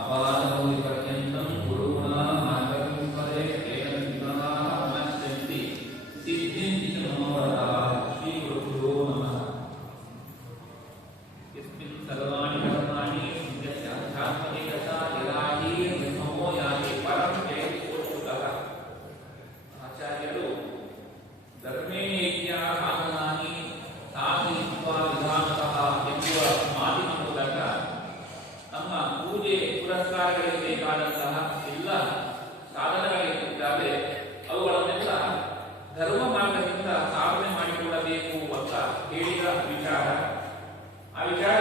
అపాదము పర్యంతం గురువునా ಪುರಸ್ಕಾರಗಳಿಗೆ ಬೇಕಾದಂತಹ ಎಲ್ಲ ಸಾಧನಗಳಿದ್ದಾವೆ ಅವುಗಳನ್ನೆಲ್ಲ ಧರ್ಮ ಮಾರ್ಗದಿಂದ ಸಾಧನೆ ಮಾಡಿಕೊಳ್ಳಬೇಕು ಅಂತ ಹೇಳಿದ ವಿಚಾರ. ಆ ವಿಚಾರ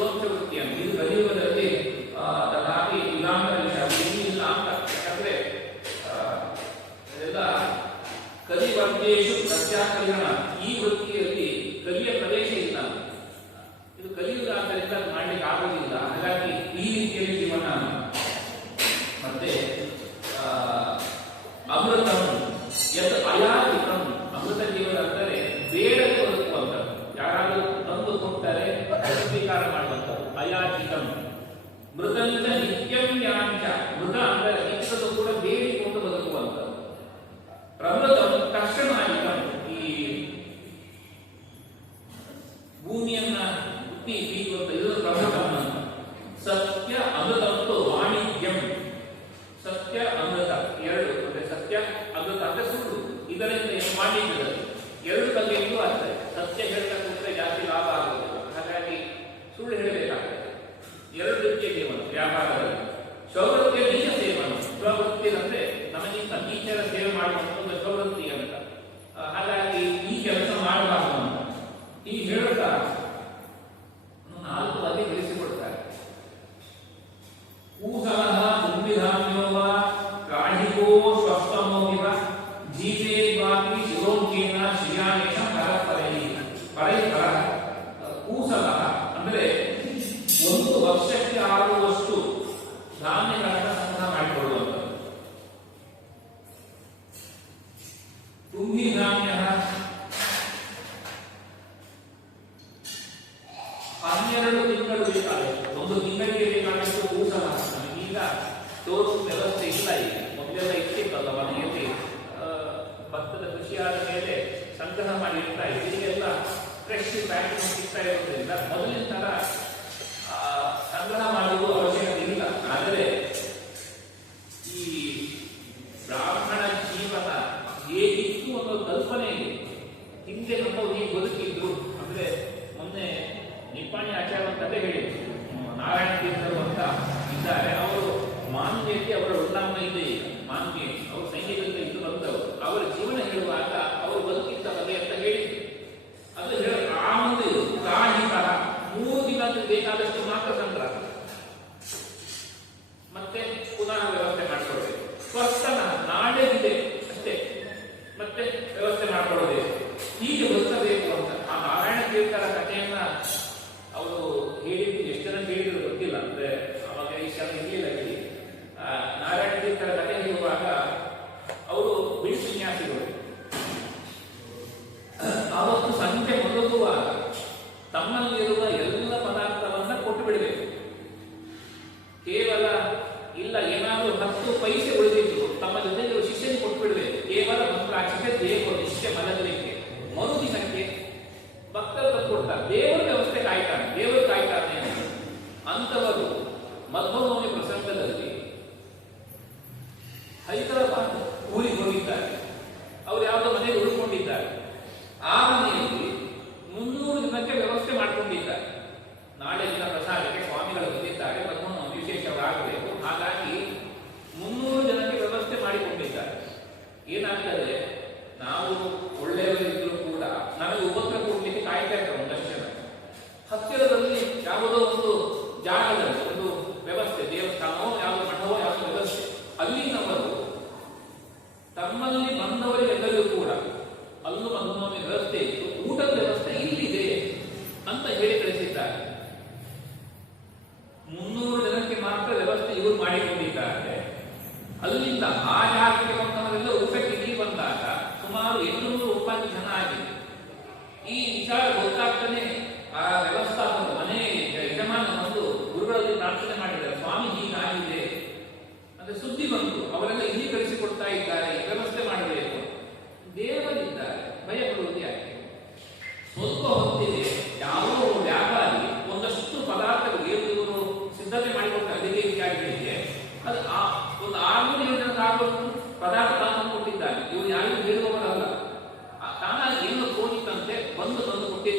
looked ಸ್ವೀಕಾರ ಮಾಡುವಂಥದ್ದು ಅಯಾಚಿತಂ ಮೃದಂತ ನಿತ್ಯಂ ಯಾಂಚ ಮೃದ ಅಂದರೆ ಅಹಿಂಸದು ಕೂಡ ಬೇಡಿಕೊಂಡು ಬದುಕುವಂಥದ್ದು ಪ್ರಮೃತ esquema, criar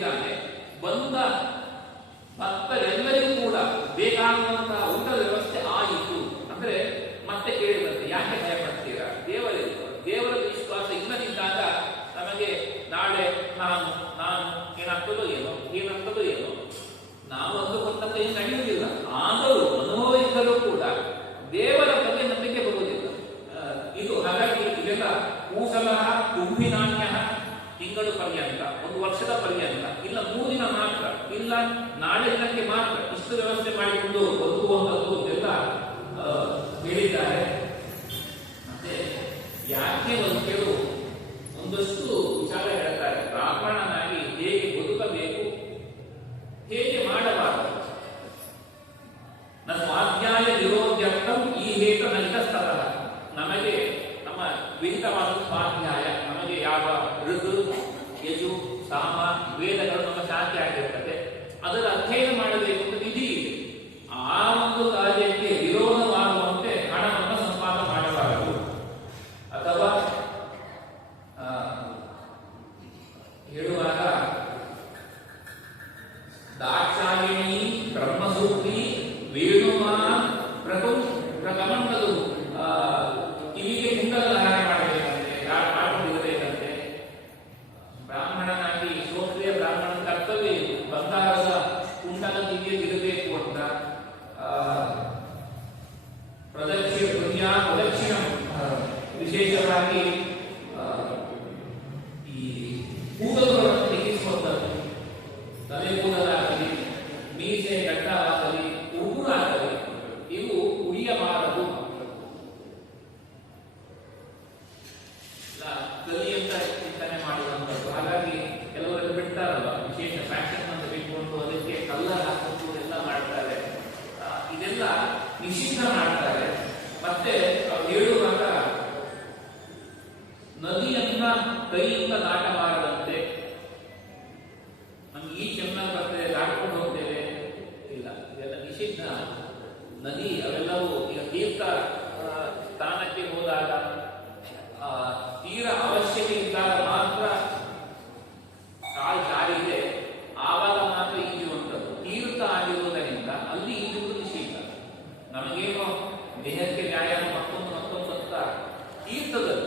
ಕೊಟ್ಟಿದ್ದಾನೆ ಬಂದ ಭಕ್ತರೆಲ್ಲರಿಗೂ ಕೂಡ ಬೇಕಾಗುವಂತಹ ಊಟದ ತಿಂಗಳು ಪರ್ಯಂತ ಒಂದು ವರ್ಷದ ಪರ್ಯಂತ ಇಲ್ಲ ಮೂರು ದಿನ ಮಾತ್ರ, ಇಲ್ಲ ನಾಳೆ ದಿನಕ್ಕೆ ಮಾತ್ರ, ಇಷ್ಟು ವ್ಯವಸ್ಥೆ ಮಾಡಿಕೊಂಡು ಒಂದು money they put in the ನಿಷಿದ್ಧ ಮಾಡ್ತಾರೆ ಮತ್ತೆ ಅವ್ರು ಹೇಳುವಾಗ ನದಿಯನ್ನ ಕೈಯಿಂದ ದಾಟಬಾರದಂತೆ. ನಮ್ಗೆ ಈ ತೀರ್ಥದಲ್ಲಿ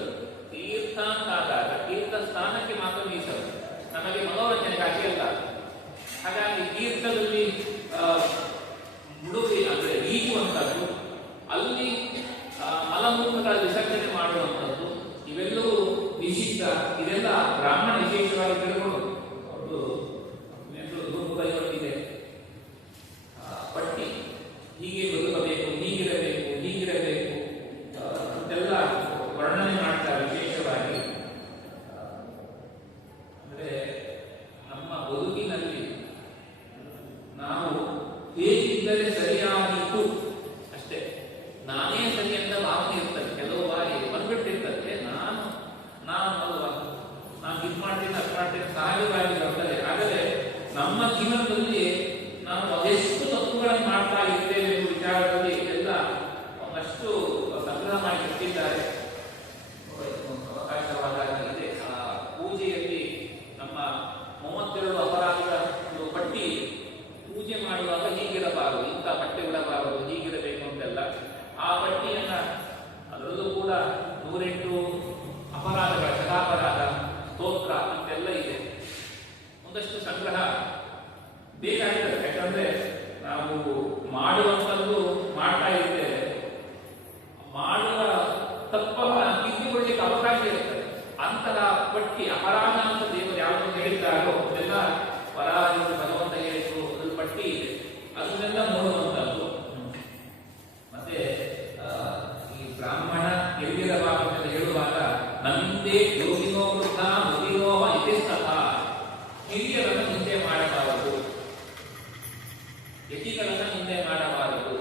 ತೀರ್ಥ ಅಂತ ಆದಾಗ ತೀರ್ಥ ಸ್ಥಾನಕ್ಕೆ ಮಾತ್ರ ಮೀಸಲು. ನಮಗೆ ಮನೋರಂಜನೆಗಾಗಿ ಅಲ್ಲ ಹಾಗಾಗಿ ತೀರ್ಥದಲ್ಲಿ ಮುಡುಗೆ ಅಂದರೆ ಅಂತದ್ದು, ಅಲ್ಲಿ ಮಲಮೂತ್ರಗಳ ವಿಸರ್ಜನೆ ಮಾಡುವಂಥದ್ದು ಇವೆಲ್ಲವೂ ನಿಷಿದ್ಧ. ಇದೆಲ್ಲ ಬ್ರಾಹ್ಮಣ ಪಟ್ಟಿ, ಅಪರಾಧ ಅಂತ ದೇವರು ಯಾವುದನ್ನು ಹೇಳಿದ್ದಾರೋ ಅದೆಲ್ಲ ಪರಾಧಿ ಭಗವಂತ ಹೇಳಿತು ಅದ್ರ ಪಟ್ಟಿ ಇದೆ. ಅದನ್ನೆಲ್ಲ ನೋಡುವಂಥದ್ದು. ಮತ್ತೆ ಈ ಬ್ರಾಹ್ಮಣ ಎಲ್ಲಿರ ಭಾಗದಲ್ಲಿ ಹೇಳುವಾಗ ನಂದೇ ಯೋಗಿನೋ ವೃದ್ಧ ಮುಗಿನೋವ ಇತಿಸ್ತಃ ಹಿರಿಯರನ್ನು ಹಿಂದೆ ಮಾಡಬಾರದು. ಯತಿಗಳನ್ನು ಹಿಂದೆ ಮಾಡಬಾರದು.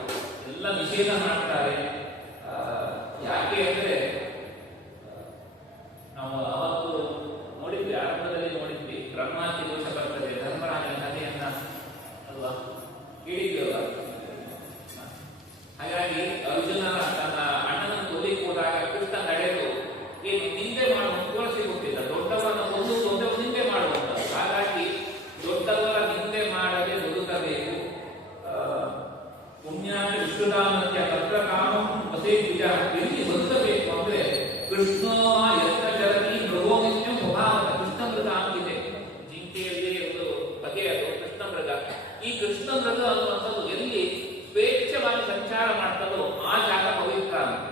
ಎಲ್ಲ ನಿಷೇಧ para ಈ ಕೃಷ್ಣ ಮೃಗ ಅನ್ನುವಂಥದ್ದು ಎಲ್ಲಿ ಸ್ವೇಚ್ಛವಾಗಿ ಸಂಚಾರ ಮಾಡ್ತದೋ ಆ ಜಾಗ ಪವಿತ್ರ ಅಂತ.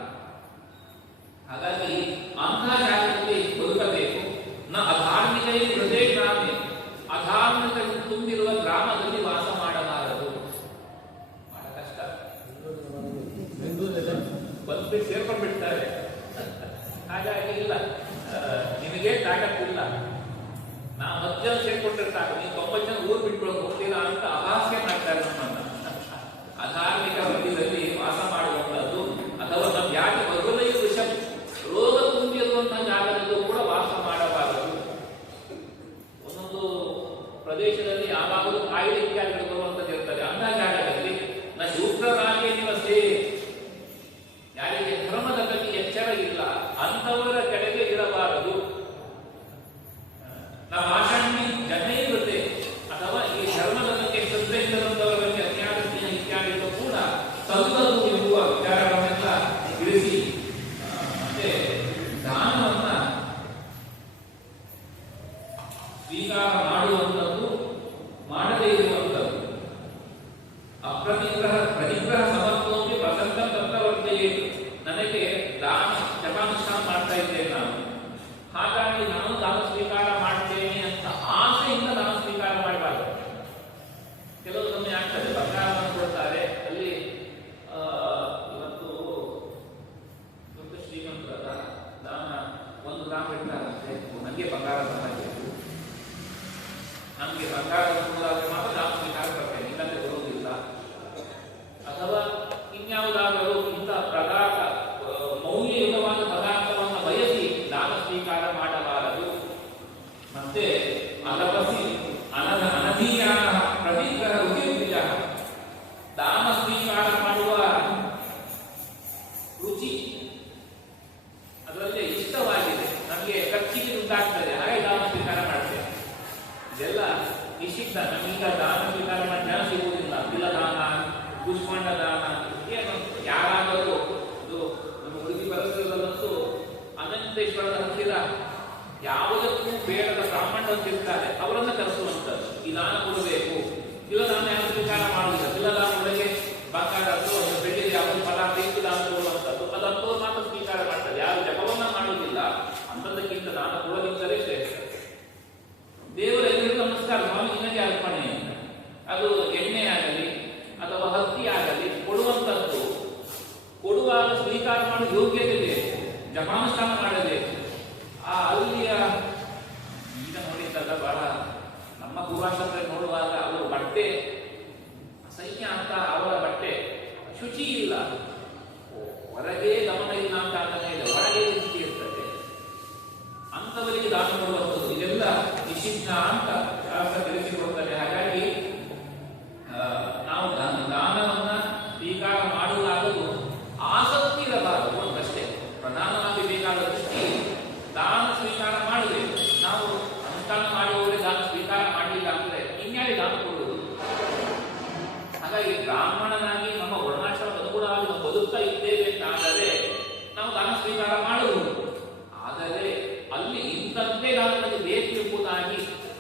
ನಿಮಗಾಗಿ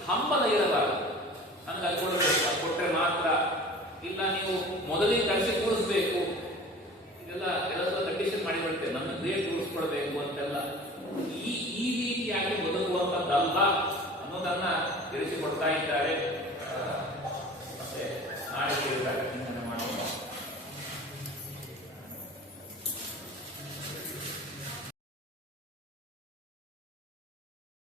ಹಂಬಲ ಇರಬಾರದು. ನನಗೆ ಅದು ಕೊಡಬೇಕು, ಅದು ಕೊಟ್ಟರೆ ಮಾತ್ರ. ಇಲ್ಲ, ನೀವು ಮೊದಲಿಗೆ ಕಳಿಸಿ ಕೂರಿಸ್ಬೇಕು ಇದೆಲ್ಲ ಕೆಲಸ ಕಂಡೀಷನ್ ಮಾಡಿಕೊಳ್ತೇವೆ ನನ್ನ ದೇ ಕೂರಿಸ್ಕೊಳ್ಬೇಕು ಅಂತೆಲ್ಲ. ಈ ಈ ರೀತಿಯಾಗಿ ಬದುಕುವಂಥದ್ದಲ್ಲ ಅನ್ನೋದನ್ನ ತಿಳಿಸಿಕೊಡ್ತಾ ಇದ್ದಾರೆ. ಮತ್ತೆ ನಾಳೆ